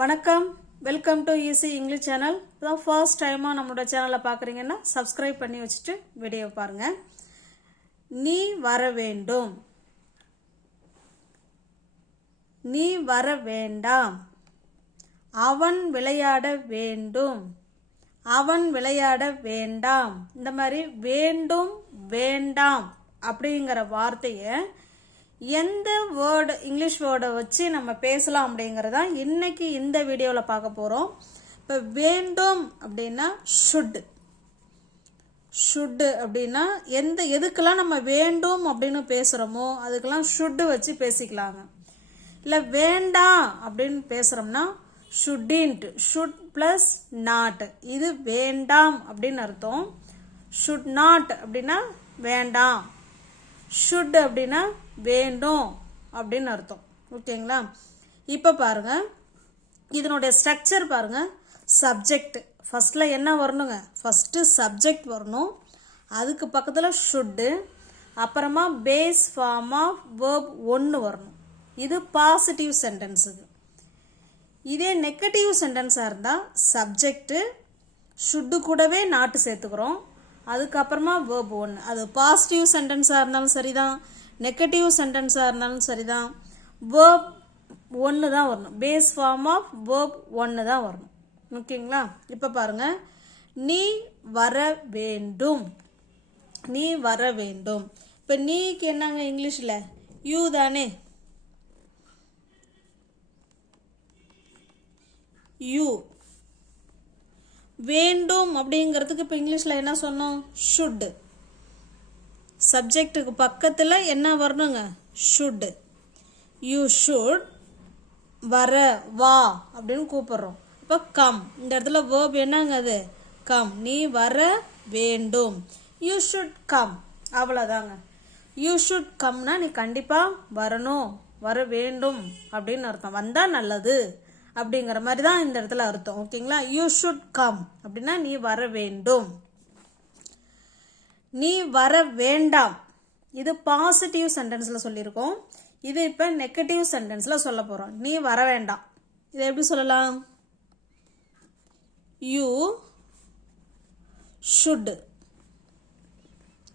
வணக்கம், welcome to easy English channel. இப்போ first டைமாக நம்மளோட சேனலை பார்க்குறீங்கன்னா சப்ஸ்கிரைப் பண்ணி வச்சுட்டு வீடியோ பாருங்கள். நீ வர வேண்டும், நீ வர வேண்டாம், அவன் விளையாட வேண்டும், அவன் விளையாட வேண்டாம். இந்த மாதிரி வேண்டும் வேண்டாம் அப்படிங்கிற வார்த்தையை எந்த வேர்டு இங்கிலீஷ் வேர்டை வச்சு நம்ம பேசலாம் அப்படிங்கிறதா இன்னைக்கு இந்த வீடியோவில் பார்க்க போகிறோம். இப்போ வேண்டும் அப்படின்னா ஷுட்டு, ஷுட்டு அப்படின்னா எதுக்கெல்லாம் நம்ம வேண்டும் அப்படின்னு பேசுகிறோமோ அதுக்கெல்லாம் ஷுட்டு வச்சு பேசிக்கலாங்க. இல்லை வேண்டாம் அப்படின்னு பேசுகிறோம்னா ஷுட்டின்ட், ஷுட் ப்ளஸ் நாட், இது வேண்டாம் அப்படின்னு அர்த்தம். ஷுட் நாட் அப்படின்னா வேண்டாம், ஷுட் அப்படின்னா வேண்டும் அப்படின்னு அர்த்தம். ஓகேங்களா? இப்போ பாருங்க, இதனுடைய ஸ்ட்ரக்சர் பாருங்க. சப்ஜெக்ட் ஃபர்ஸ்ட்ல என்ன வரணுங்க? ஃபர்ஸ்ட் சப்ஜெக்ட் வரணும், அதுக்கு பக்கத்தில் ஷுட்டு, அப்புறமா பேஸ் ஃபார்ம் ஆஃப் வேர்ப் ஒன்று வரணும். இது பாசிட்டிவ் சென்டென்ஸுக்கு. இதே நெகட்டிவ் சென்டென்ஸாக இருந்தால் சப்ஜெக்டு ஷுட்டு கூடவே நாட்டு சேர்த்துக்கிறோம், அதுக்கப்புறமா வேர்ப் ஒன்று. அது பாசிட்டிவ் சென்டென்ஸாக இருந்தாலும் சரிதான், நெகட்டிவ் சென்டென்ஸாக இருந்தாலும் சரிதான், வேர்ப் ஒன்று தான் வரணும். பேஸ் ஃபார்ம் ஆஃப் வேர்ப் ஒன்று தான் வரணும். ஓகேங்களா? இப்போ பாருங்க, நீ வர வேண்டும், நீ வர வேண்டும். இப்போ நீக்கு என்னங்க இங்கிலீஷில்? யூ தானே, யூ. வேண்டும் அப்படிங்கிறதுக்கு இப்போ இங்கிலீஷில் என்ன சொன்னோம்? ஷுட். சப்ஜெக்டுக்கு பக்கத்தில் என்ன வரணுங்க? ஷுட். யூ ஷுட், வர வா அப்படின்னு கூப்பிடுறோம். இப்போ கம், இந்த இடத்துல வேர்ப் என்னங்க? அது கம். நீ வர வேண்டும், யூ ஷுட் கம். அவ்வளோதாங்க. யூ ஷுட் கம்னா நீ கண்டிப்பாக வரணும், வர வேண்டும் அப்படின்னு அர்த்தம். வந்தால் நல்லது அப்படிங்கிற மாதிரி தான் இந்த இடத்துல அர்த்தம். ஓகேங்களா? யூ ஷுட் கம் அப்படின்னா நீ வர வேண்டும். நீ வர வேண்டாம், இது பாசிட்டிவ் சென்டென்ஸில் சொல்லியிருக்கோம். இது இப்போ நெகட்டிவ் சென்டென்ஸில் சொல்ல போகிறோம். நீ வர வேண்டாம், இதை எப்படி சொல்லலாம்? யூ ஷுட்,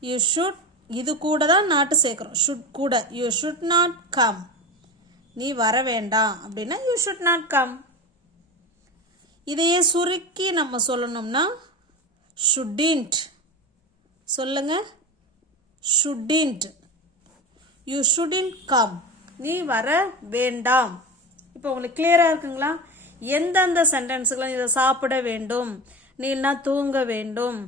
யூ ஷுட், இது கூட தான் நாட்டு சேர்க்குறோம், ஷுட் கூட. யூ ஷுட் நாட் கம், நீ வர வேண்டாம் அப்படின்னா யூ ஷுட் நாட் கம். இதையே சுருக்கி நம்ம சொல்லணும்னா ஷுட்டின்ட். சொல்லுங்க, ஷுட்டின்ட். யூ ஷுட்டின்ட் கம், நீ வர வேண்டாம். இப்போ உங்களுக்கு கிளியரா இருக்குங்களா? எந்தெந்த சென்டென்ஸுக்கெல்லாம் இதை சாப்பிட வேண்டும், நீ என்ன தூங்க வேண்டும்,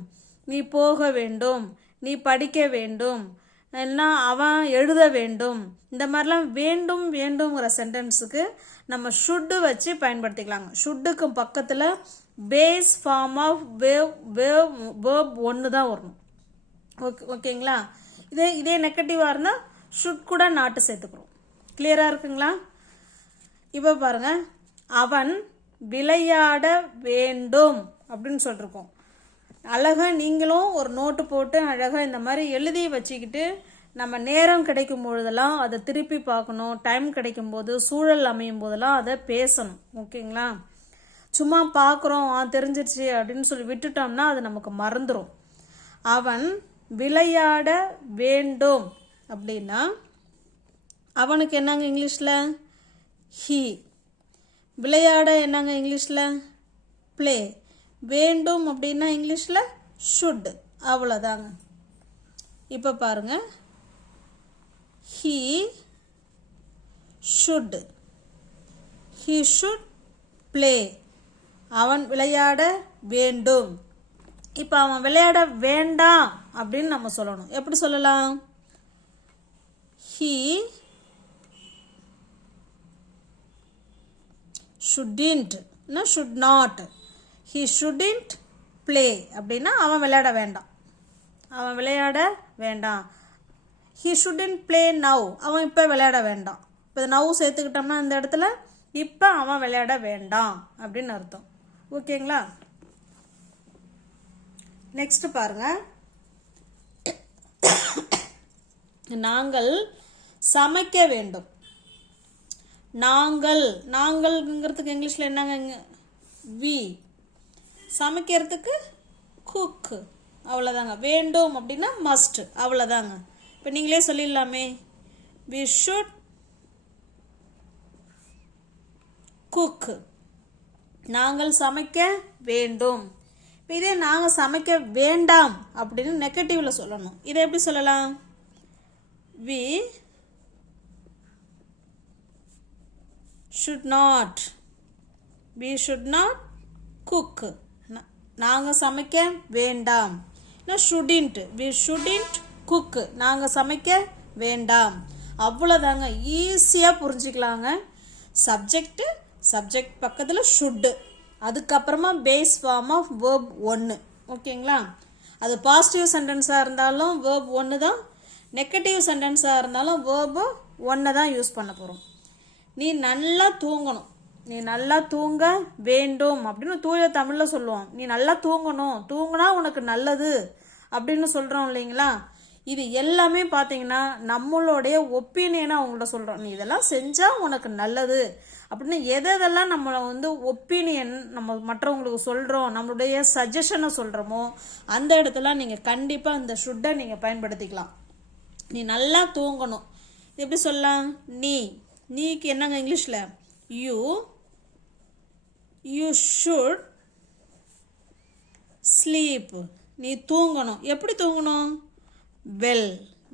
நீ போக வேண்டும், நீ படிக்க வேண்டும், எல்லாம் அவன் எழுத வேண்டும், இந்த மாதிரிலாம் வேண்டும் வேண்டுங்கிற சென்டென்ஸுக்கு நம்ம ஷுட்டு வச்சு பயன்படுத்திக்கலாங்க. ஷுட்டுக்கு பக்கத்தில் பேஸ் ஃபார்ம் ஆஃப் வேர்ப் ஒன்று தான் வரணும். ஓகேங்களா? இதே நெகட்டிவாக இருந்தால் ஷுட் கூட நாட்டு சேர்த்துக்கிறோம். கிளியராக இருக்குங்களா? இப்போ பாருங்க, அவன் விளையாட வேண்டும் அப்படின்னு சொல்லிருக்கோம். அழகாக நீங்களும் ஒரு நோட்டு போட்டு அழகாக இந்த மாதிரி எழுதி வச்சுக்கிட்டு நம்ம நேரம் கிடைக்கும் பொழுதெல்லாம் அதை திருப்பி பார்க்கணும். டைம் கிடைக்கும் போது, சூழல் அமையும் போதெல்லாம் அதை பேசணும். ஓகேங்களா? சும்மா பார்க்குறோம் தெரிஞ்சிருச்சு அப்படின்னு சொல்லி விட்டுட்டோம்னா அது நமக்கு மறந்துடும். அவன் விளையாட வேண்டும் அப்படின்னா அவனுக்கு என்னங்க இங்கிலீஷில்? ஹீ. விளையாட என்னங்க இங்கிலீஷில்? ப்ளே. வேண்டும் அப்படின்னா இங்கிலீஷில் ஷுட். அவ்வளோதாங்க. இப்போ பாருங்க, he should, he should play. அவன் விளையாட வேண்டும். இப்போ அவன் விளையாட வேண்டாம் அப்படின்னு நம்ம சொல்லணும். எப்படி சொல்லலாம்? He shouldn't, should not. He shouldn't play அப்படின்னா அவன் விளையாட வேண்டாம், அவன் விளையாட வேண்டாம். ஹீ ஷுட்டின்ட் ப்ளே நவ், அவன் இப்போ விளையாட வேண்டாம். இப்போ நவ் சேர்த்துக்கிட்டோம்னா இந்த இடத்துல இப்போ அவன் விளையாட வேண்டாம் அப்படின்னு அர்த்தம். ஓகேங்களா? நெக்ஸ்ட் பாருங்க, நாங்கள் சமைக்க வேண்டும். நாங்கள், நாங்கள்ங்கிறதுக்கு இங்கிலீஷில் என்னங்க? வி. சமைக்கிறதுக்கு குக். அவ்வளோதாங்க. வேண்டும் அப்படின்னா மஸ்ட். அவ்வளோதாங்க. இப்போ நீங்களே சொல்லிடலாமே, வி ஷுட் குக். நாங்கள் சமைக்க வேண்டும். இப்போ இதே நாங்கள் சமைக்க வேண்டாம் அப்படின்னு நெகட்டிவில் சொல்லணும். இதை எப்படி சொல்லலாம்? We should not. We should not cook. நாங்கள் சமைக்க வேண்டாம். shouldn't. We shouldn't cook. நாங்கள் சமைக்க வேண்டாம். அவ்வளோதாங்க. ஈஸியாக புரிஞ்சுக்கலாங்க. சப்ஜெக்ட் பக்கத்தில் ஷுட்டு, அதுக்கப்புறமா பேஸ் ஃபார்ம் ஆஃப் வேர்ப் 1. ஓகேங்களா? அது பாசிட்டிவ் சென்டென்ஸாக இருந்தாலும் வேர்ப் 1 தான், நெகட்டிவ் சென்டென்ஸாக இருந்தாலும் வேர்பு 1 தான் யூஸ் பண்ண போகிறோம். நீ நல்லா தூங்கணும், நீ நல்லா தூங்க வேண்டும் அப்படின்னு தூய தமிழில் சொல்லுவோம். நீ நல்லா தூங்கணும், தூங்கினா உனக்கு நல்லது அப்படின்னு சொல்கிறோம் இல்லைங்களா? இது எல்லாமே பார்த்தீங்கன்னா நம்மளுடைய ஒப்பீனியனை அவங்கள்ட்ட சொல்கிறோம். நீ இதெல்லாம் செஞ்சால் உனக்கு நல்லது அப்படின்னு எதெல்லாம் நம்மளை ஒப்பீனியன் நம்ம மற்றவங்களுக்கு சொல்கிறோம், நம்மளுடைய சஜஷனை சொல்கிறோமோ அந்த இடத்துல நீங்கள் கண்டிப்பாக இந்த ஷுட்டை நீங்கள் பயன்படுத்திக்கலாம். நீ நல்லா தூங்கணும். இது எப்படி சொல்லலாம்? நீக்கு என்னங்க இங்கிலீஷில்? You should sleep. நீ தூங்கணும். எப்படி தூங்கணும்?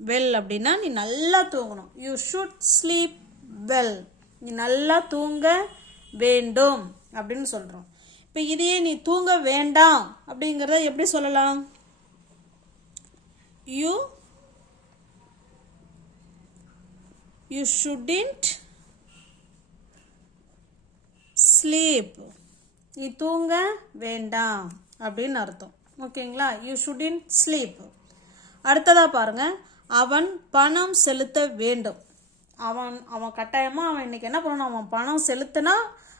வெல் அப்படின்னா நீ நல்லா தூங்கணும். You should sleep well. நீ நல்லா தூங்க வேண்டும் அப்படின்னு சொல்கிறோம். இப்போ இதையே நீ தூங்க வேண்டாம் அப்படிங்கிறத எப்படி சொல்லலாம்? You shouldn't sleep. நீ தூங்க வேண்டாம் அப்படின்னு அர்த்தம். ஓகேங்களா? You shouldn't sleep. அடுத்ததாக பாருங்க, அவன் பணம் செலுத்த வேண்டும். அவன் கட்டாயமாக அவன் இன்னைக்கு என்ன பண்ணணும்? அவன் பணம் செலுத்தினா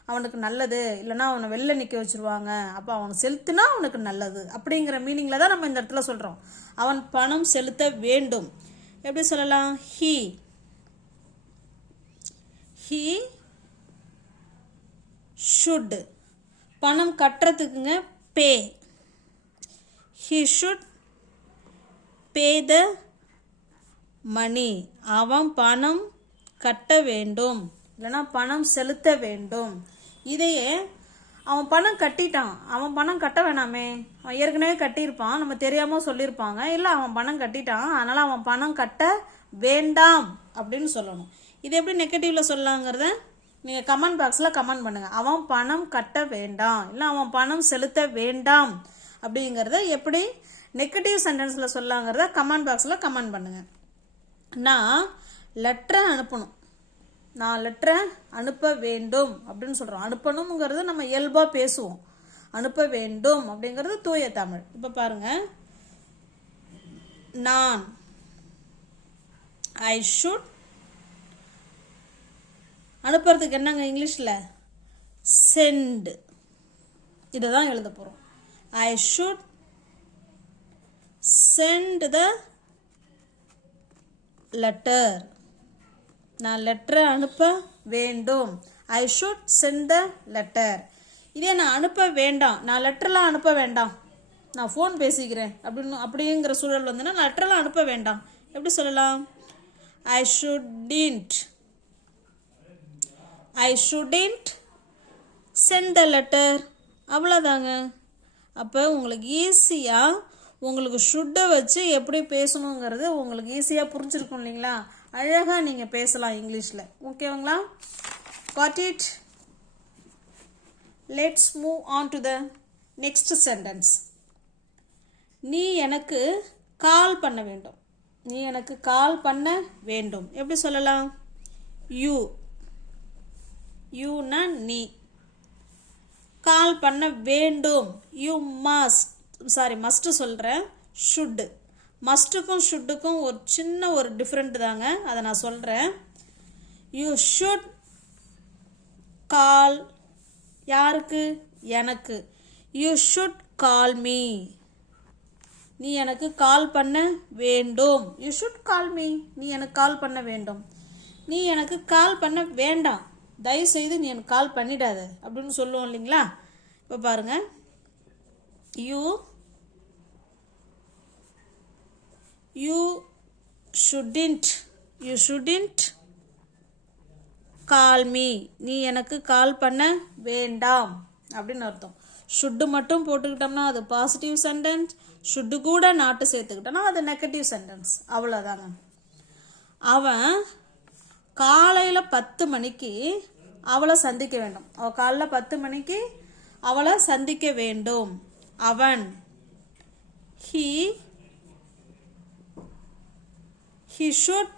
அவனுக்கு நல்லது, இல்லைனா அவனை வெளில நிற்க வச்சுருவாங்க, அப்போ அவனை செலுத்தினா அவனுக்கு நல்லது அப்படிங்கிற மீனிங்கில் தான் நம்ம இந்த இடத்துல சொல்கிறோம். அவன் பணம் செலுத்த வேண்டும். எப்படி சொல்லலாம்? He should. பணம் கட்டுறதுக்குங்க பே. ஹீ ஷுட் பே த மணி. அவன் பணம் கட்ட வேண்டும், இல்லைனா பணம் செலுத்த வேண்டும். இதையே அவன் பணம் கட்டிட்டான், அவன் பணம் கட்ட வேணாமே, அவன் ஏற்கனவே கட்டியிருப்பான், நம்ம தெரியாமல் சொல்லியிருப்பாங்க, இல்லை அவன் பணம் கட்டிட்டான் அதனால் அவன் பணம் கட்ட வேண்டாம் அப்படின்னு சொல்லணும். இது எப்படி நெகட்டிவில் சொல்லலாங்கிறத நீங்கள் கமெண்ட் பாக்ஸில் கமெண்ட் பண்ணுங்கள். அவன் பணம் கட்ட வேண்டாம், இல்லை அவன் பணம் செலுத்த வேண்டாம் அப்படிங்கிறத எப்படி நெகட்டிவ் சென்டென்ஸில் சொல்லலாங்கிறத கமெண்ட் பாக்ஸில் கமெண்ட் பண்ணுங்கள். நான் லெட்டரை அனுப்பணும், நான் லெட்டரை அனுப்ப வேண்டும் அப்படின்னு சொல்கிறோம். அனுப்பணுங்கிறது நம்ம இயல்பாக பேசுவோம், அனுப்ப வேண்டும் அப்படிங்கிறது தூய தமிழ். இப்போ பாருங்கள், நான் ஐ ஷுட். அனுப்புறதுக்கு என்னங்க இங்கிலீஷில்? சென்ட். இதை தான் எழுத போகிறோம். I should send the letter. நான் லெட்டரை அனுப்ப வேண்டும். I should send the letter. இதே நான் அனுப்ப வேண்டாம், நான் லெட்டர்லாம் அனுப்ப வேண்டாம், நான் ஃபோன் பேசிக்கிறேன் அப்படிங்கிற சூழல் நான் லெட்டர்லாம் அனுப்ப வேண்டாம். எப்படி சொல்லலாம்? I shouldn't send the letter. அவ்வளோதாங்க. அப்போ உங்களுக்கு ஈஸியாக உங்களுக்கு ஷுட்டை வச்சு எப்படி பேசணுங்கிறது உங்களுக்கு ஈஸியாக புரிஞ்சிருக்கும் இல்லைங்களா? அழகாக நீங்கள் பேசலாம் இங்கிலீஷில். ஓகேங்களா? Got it? Let's move on to the next sentence. நீ எனக்கு கால் பண்ண வேண்டும். நீ எனக்கு கால் பண்ண வேண்டும். எப்படி சொல்லலாம்? யூனா நீ. கால் பண்ண வேண்டும். யூ மஸ்ட் சொல்கிறேன். ஷுட்டு. மஸ்ட்டுக்கும் ஷுட்டுக்கும் ஒரு சின்ன ஒரு டிஃப்ரெண்ட் தாங்க, அதை நான் சொல்கிறேன். யூ ஷுட் கால். யாருக்கு? எனக்கு. You should call me. நீ எனக்கு கால் பண்ண வேண்டும். You should call me. நீ எனக்கு கால் பண்ண வேண்டும். நீ எனக்கு கால் பண்ண வேண்டாம். தயவுசெய்து நீ எனக்கு கால் பண்ணிடாத அப்படின்னு சொல்லுவோம் இல்லைங்களா. இப்போ பாருங்க, யூ ஷுடின்ட் கால் மீ, நீ எனக்கு கால் பண்ண வேண்டாம் அப்படின்னு அர்த்தம். ஷுட்டு மட்டும் போட்டுக்கிட்டோம்னா அது பாசிட்டிவ் சென்டென்ஸ், ஷுட்டு கூட நாட்டு சேர்த்துக்கிட்டோம்னா அது நெகட்டிவ் சென்டென்ஸ். அவ்வளோதாங்க. அவன் காலையில் 10 மணிக்கு அவளை சந்திக்க வேண்டும். அவள் காலையில் 10 மணிக்கு அவளை சந்திக்க வேண்டும். அவன் he should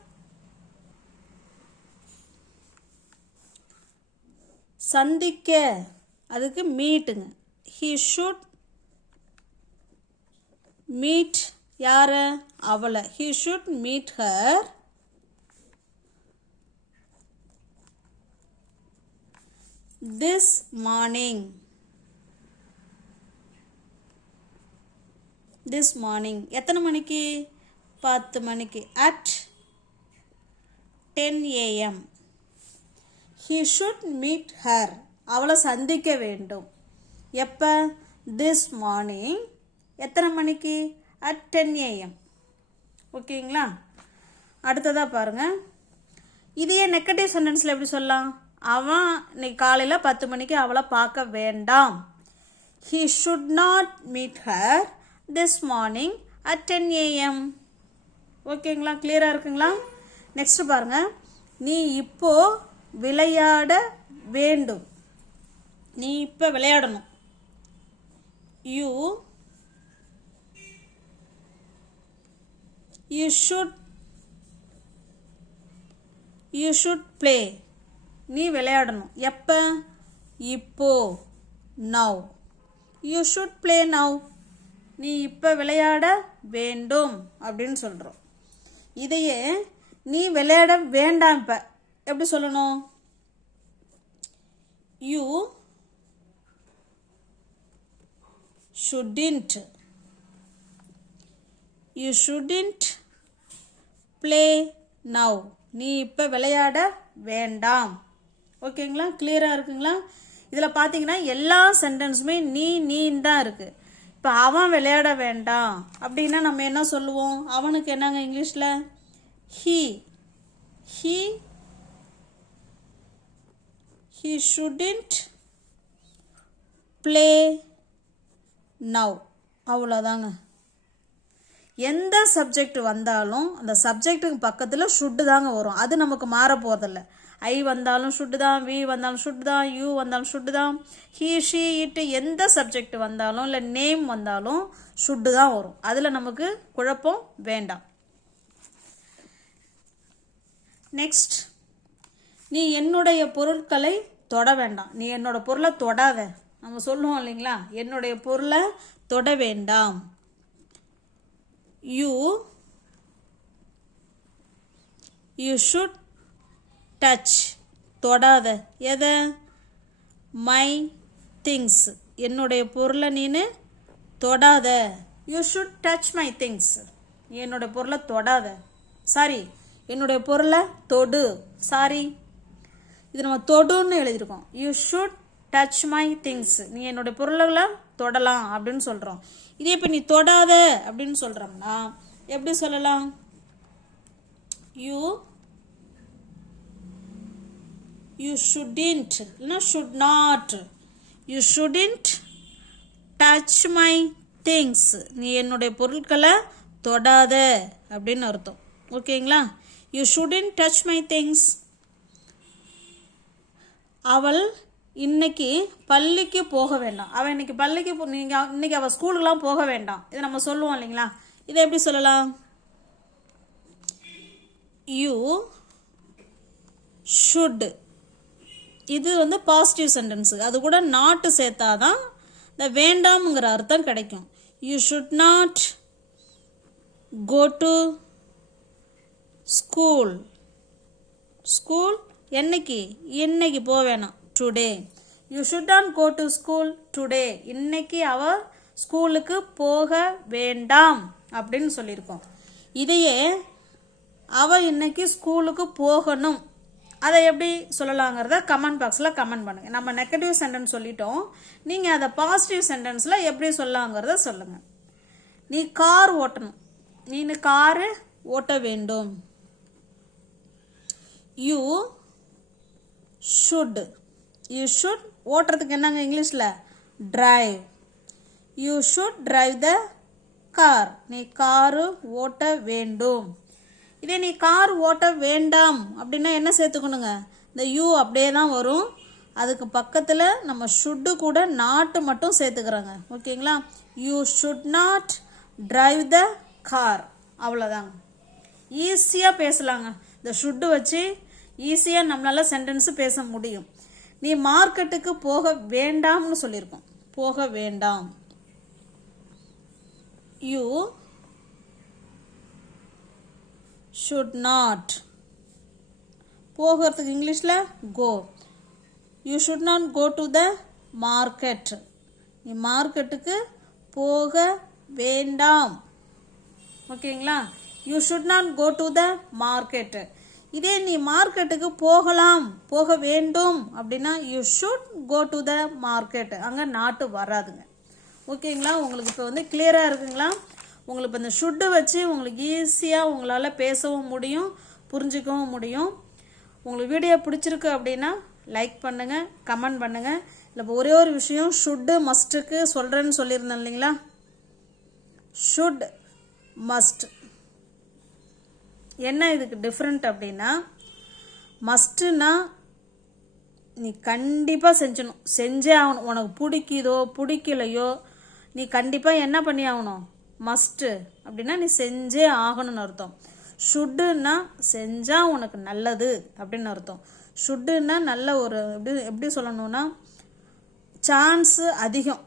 சந்திக்க, அதுக்கு மீட்டுங்க. he should meet யார, அவளை. he should meet her this morning. எத்தனை மணிக்கு? 10 மணிக்கு. at 10 AM. he should meet her, அவளை சந்திக்க வேண்டும். எப்போ? this morning. எத்தனை மணிக்கு? at 10 AM. ஓகேங்களா. அடுத்ததாக பாருங்கள், இதையே நெகட்டிவ் சென்டென்ஸில் எப்படி சொல்லலாம்? அவன் இன்னைக்கு காலையில் 10 மணிக்கு அவளை பார்க்க வேண்டாம். he should not meet her this morning at 10 AM. ஓகேங்களா, கிளியராக இருக்குங்களா? நெக்ஸ்ட் பாருங்க, நீ இப்போ விளையாட வேண்டும். நீ இப்போ விளையாடணும். you should play. நீ விளையாடணும். எப்போ? இப்போ, now. you should play now. நீ இப்போ விளையாட வேண்டும் அப்படின்னு சொல்கிறோம். இதையே நீ விளையாட வேண்டாம் இப்போ எப்படி சொல்லணும்? you shouldn't play now. நீ இப்போ விளையாட வேண்டாம். ஓகேங்களா, கிளியராக இருக்குங்களா? இதில் பார்த்தீங்கன்னா எல்லா சென்டென்ஸுமே நீன்னு தான் இருக்குது. இப்போ அவன் விளையாட வேண்டாம் அப்படின்னா நம்ம என்ன சொல்லுவோம்? அவனுக்கு என்னங்க இங்கிலீஷில்? he shouldn't play now. அவ்வளோதாங்க. எந்த சப்ஜெக்ட் வந்தாலும் அந்த சப்ஜெக்ட்டுக்கு பக்கத்தில் ஷுட்டு தாங்க வரும். அது நமக்கு மாற போகிறதில்ல. ஐ வந்தாலும் ஷுட்டு தான், வி வந்தாலும் ஷுட்டு தான், யூ வந்தாலும் ஷுட்டு தான், ஹீ ஷீ இட்டு எந்த சப்ஜெக்ட் வந்தாலும் இல்லை நேம் வந்தாலும் ஷுட்டு தான் வரும். அதில் நமக்கு குழப்பம் வேண்டாம். நெக்ஸ்ட், நீ என்னுடைய பொருட்களை தொட வேண்டாம். நீ என்னோட பொருளை தொடாத. நம்ம சொல்லுவோம் இல்லைங்களா, என்னுடைய பொருளை தொட வேண்டாம். you should touch, தொடாத. எதை? my things, என்னுடைய பொருளை நீனு தொடாத. you should touch my things. நீ என்னுடைய பொருளை தொடாத. சாரி, என்னுடைய பொருளை தொடு. சாரி, இது நம்ம தொடுன்னு எழுதியிருக்கோம். you should touch my things. நீ என்னுடைய பொருள்களை தொடலாம் அப்படின்னு சொல்கிறோம். இதே இப்போ நீ தொடாத அப்படின்னு சொல்கிறோம்னா எப்படி சொல்லலாம்? you shouldn't, இல்லைன்னா should not. you shouldn't touch my things. நீ என்னுடைய பொருட்களை தொடாத அப்படின்னு அர்த்தம். ஓகேங்களா? you shouldn't touch my things. அவள் இன்னைக்கு பள்ளிக்கு போக வேண்டாம். அவள் இன்னைக்கு பள்ளிக்கு இன்னைக்கு அவள் ஸ்கூலுக்குலாம் போக வேண்டாம். இதை நம்ம சொல்லுவோம் இல்லைங்களா? இதை எப்படி சொல்லலாம்? you should, இது வந்து பாசிட்டிவ் சென்டென்ஸு. அது கூட நாட்டு சேர்த்தாதான் இந்த வேண்டாம்ங்கிற அர்த்தம் கிடைக்கும். you should not go to school. இன்னைக்கு போக வேணாம். today. you should not go to school today. இன்னைக்கு அவ ஸ்கூலுக்கு போக வேண்டாம் அப்படின்னு சொல்லியிருக்கோம். இதையே அவ இன்னைக்கு ஸ்கூலுக்கு போகணும் அதை எப்படி சொல்லலாங்கிறத கமெண்ட் பாக்ஸில் கமெண்ட் பண்ணுங்கள். நம்ம நெகட்டிவ் சென்டென்ஸ் சொல்லிட்டோம், நீங்கள் அதை பாசிட்டிவ் சென்டென்ஸில் எப்படி சொல்லலாங்கிறத சொல்லுங்கள். நீ கார் ஓட்டணும், நீ காரு ஓட்ட வேண்டும். யூ ஷுட், யூ ஷுட் ஓட்டுறதுக்கு என்னங்க இங்கிலீஷில் drive. You should drive the car, நீ காரு ஓட்ட வேண்டும். இதே நீ கார் ஓட்ட வேண்டாம் அப்படின்னா என்ன சேர்த்துக்கணுங்க, இந்த யூ அப்படியே தான் வரும், அதுக்கு பக்கத்தில் நம்ம ஷுட்டு கூட நாட்டு மட்டும் சேர்த்துக்கிறோங்க. ஓகேங்களா, you should not drive the car, அவ்வளோதாங்க. ஈஸியாக பேசலாங்க, இந்த ஷுட்டு வச்சு ஈஸியாக நம்மளால் சென்டென்ஸு பேச முடியும். நீ மார்க்கெட்டுக்கு போக வேண்டாம்னு சொல்லியிருக்கோம், போக வேண்டாம். யூ should not, போகிறதுக்கு இங்கிலீஷில் go. You should not go to the market, நீ மார்க்கெட்டுக்கு போக வேண்டாம். ஓகேங்களா, you should not go to the market. இதே நீ மார்க்கெட்டுக்கு போகலாம், போக வேண்டும் அப்படின்னா you should go to the market, அங்கே நாட்டு வராதுங்க. ஓகேங்களா, உங்களுக்கு இப்போ வந்து கிளியராக இருக்குங்களா? உங்களுக்கு இப்போ இந்த ஷுட்டு வச்சு உங்களுக்கு ஈஸியாக உங்களால் பேசவும் முடியும், புரிஞ்சிக்கவும் முடியும். உங்களுக்கு வீடியோ பிடிச்சிருக்கு அப்படின்னா லைக் பண்ணுங்கள், கமெண்ட் பண்ணுங்கள். இல்லை இப்போ ஒரே ஒரு விஷயம், ஷுட்டு மஸ்ட்டுக்கு சொல்கிறேன்னு சொல்லியிருந்தேன் இல்லைங்களா, ஷுட் மஸ்ட் என்ன இதுக்கு டிஃப்ரெண்ட் அப்படின்னா, மஸ்ட்டுன்னா நீ கண்டிப்பாக செஞ்சணும், செஞ்சே ஆகணும். உனக்கு பிடிக்குதோ பிடிக்கலையோ நீ கண்டிப்பாக என்ன பண்ணி ஆகணும், மஸ்ட்டு அப்படின்னா நீ செஞ்சே ஆகணும்னு அர்த்தம். ஷுட்டுன்னா செஞ்சால் உனக்கு நல்லது அப்படின்னு அர்த்தம். ஷுட்டுன்னா நல்ல ஒரு எப்படி சொல்லணும்னா சான்ஸு அதிகம்.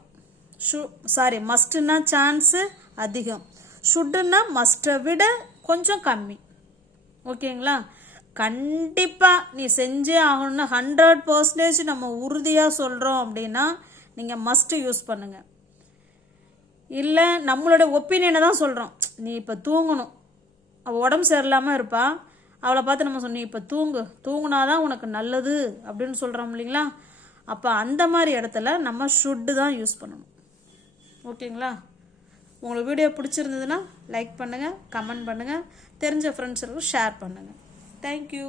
மஸ்ட்டுன்னா சான்ஸு அதிகம், ஷுட்டுன்னா மஸ்ட்டை விட கொஞ்சம் கம்மி. ஓகேங்களா, கண்டிப்பாக நீ செஞ்சே ஆகணும்னா 100% நம்ம உறுதியாக சொல்கிறோம் அப்படின்னா நீங்கள் மஸ்ட்டு யூஸ் பண்ணுங்கள். இல்லை நம்மளோட ஒப்பீனியனை தான் சொல்கிறோம், நீ இப்போ தூங்கணும், அவள் உடம்பு சரியில்லாமல் இருப்பா, அவளை பார்த்து நம்ம சொன்னோம் இப்போ தூங்குனாதான் உனக்கு நல்லது அப்படின்னு சொல்கிறோம் இல்லைங்களா, அப்போ அந்த மாதிரி இடத்துல நம்ம ஷுட்டு தான் யூஸ் பண்ணணும். ஓகேங்களா, உங்களுக்கு வீடியோ பிடிச்சிருந்ததுன்னா லைக் பண்ணுங்கள், கமெண்ட் பண்ணுங்கள், தெரிஞ்ச ஃப்ரெண்ட்ஸுக்கு ஷேர் பண்ணுங்கள். தேங்க்யூ.